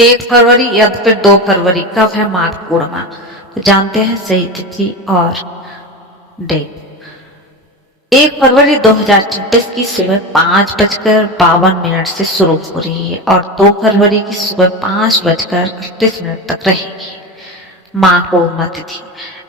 1 फरवरी या फिर 2 फरवरी कब है माघ पूर्णिमा, तो जानते हैं सही तिथि और डेट। 1 फरवरी 2026 की सुबह 5:52 से शुरू हो रही है और 2 फरवरी की सुबह 5:38 तक रहेगी माघ पूर्णिमा तिथि।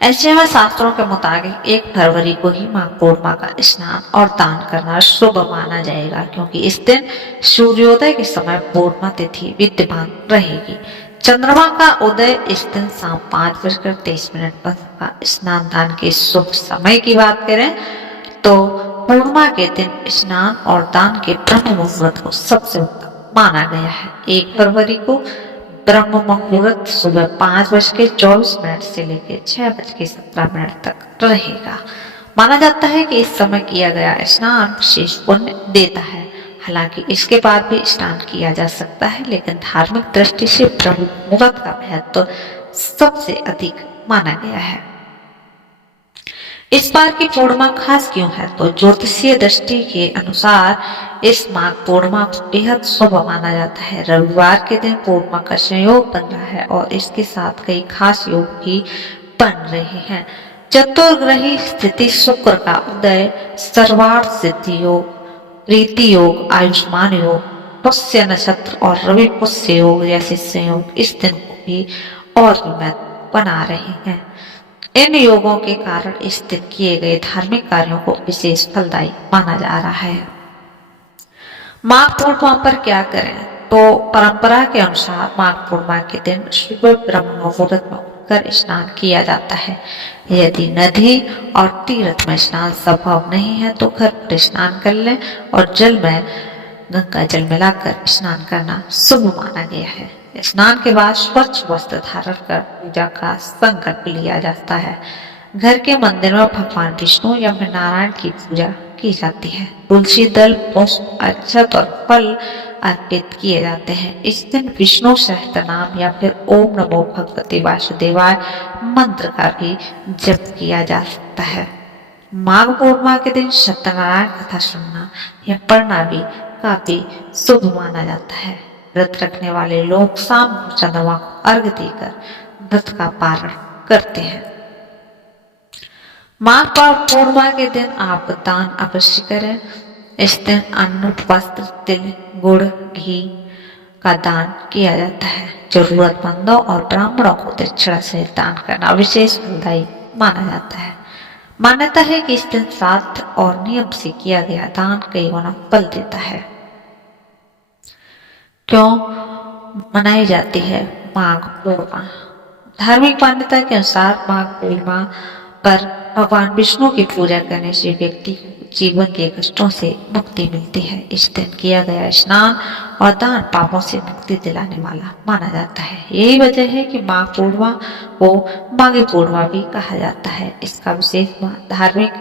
ऐसे में शास्त्रों के मुताबिक 1 फरवरी को ही माघ पूर्णिमा का स्नान और दान करना शुभ माना जाएगा, क्योंकि इस दिन सूर्योदय के समय पूर्णिमा तिथि विद्यमान रहेगी। चंद्रमा का उदय इस दिन शाम 5:23 पर होगा। स्नान दान के शुभ समय की बात करें तो पूर्णिमा के दिन स्नान और दान के ब्रह्म मुहूर्त को सबसे उत्तम माना गया है। 1 फरवरी को ब्रह्म मुहूर्त सुबह 5:24 से लेकर 6:17 तक रहेगा। माना जाता है कि इस समय किया गया स्नान विशेष पुण्य देता है। हालांकि इसके बाद भी स्नान किया जा सकता है, लेकिन धार्मिक दृष्टि से ब्रह्म मुहूर्त का महत्व सबसे अधिक माना गया है। इस बार की पूर्णिमा खास क्यों है, तो ज्योतिषीय दृष्टि के अनुसार इस माघ पूर्णिमा को बेहद शुभ माना जाता है। रविवार के दिन पूर्णिमा का संयोग बन रहा है और इसके साथ कई खास योग भी बन रहे हैं। चतुर्ग्रही स्थिति शुक्र का उदय, सर्वार्थ सिद्धि योग, प्रीति योग, आयुष्मान योग, पुष्य नक्षत्र और रवि पुष्य योग जैसे संयोग इस दिन को भी और भी महत्व बना रहे हैं। इन योगों के कारण इस दिन किए गए धार्मिक कार्यों को विशेष फलदायी माना जा रहा है। माघ पूर्णिमा पर क्या करें, तो परंपरा के अनुसार माघ पूर्णिमा के दिन सुबह ब्रह्म मुहूर्त में उठकर स्नान किया जाता है। यदि नदी और तीर्थ में स्नान संभव नहीं है तो घर पर स्नान कर लें और जल में गंगा जल मिलाकर स्नान करना शुभ माना गया है। स्नान के बाद स्वच्छ वस्त्र धारण कर पूजा का संकल्प लिया जाता है। घर के मंदिर में भगवान विष्णु या फिर नारायण की पूजा की जाती है। तुलसी दल, पुष्प, अक्षत और फल अर्पित किए जाते हैं। इस दिन विष्णु सहस्त्रनाम या फिर ओम नमो भगवते वासुदेवाय मंत्र का भी जप किया जा सकता है। माघ पूर्णिमा के दिन सत्यनारायण कथा सुनना या पढ़ना भी काफी शुभ माना जाता है। व्रत रखने वाले लोग शाम को चंद्रमा को अर्घ्य देकर व्रत का पारण करते हैं। माघ पूर्णिमा के दिन आप दान अवश्य करें। इस दिन अन्न, वस्त्र, तिल, गुड़, घी का दान किया जाता है। जरूरतमंदों और ब्राह्मणों को दक्षिणा से दान करना विशेष फलदायी माना जाता है। मान्यता है कि इस दिन श्राद्ध और नियम से किया गया दान कई गुना फल देता है। क्यों मनाई जाती है माघ पूर्णिमा? धार्मिक मान्यता के अनुसार माघ पूर्णिमा पर भगवान विष्णु की पूजा करने से व्यक्ति को जीवन के कष्टों से मुक्ति मिलती है। इस दिन किया गया स्नान और दान पापों से मुक्ति दिलाने वाला माना जाता है। यही वजह है कि माघ पूर्णिमा को माघी पूर्णिमा भी कहा जाता है। इसका विशेष धार्मिक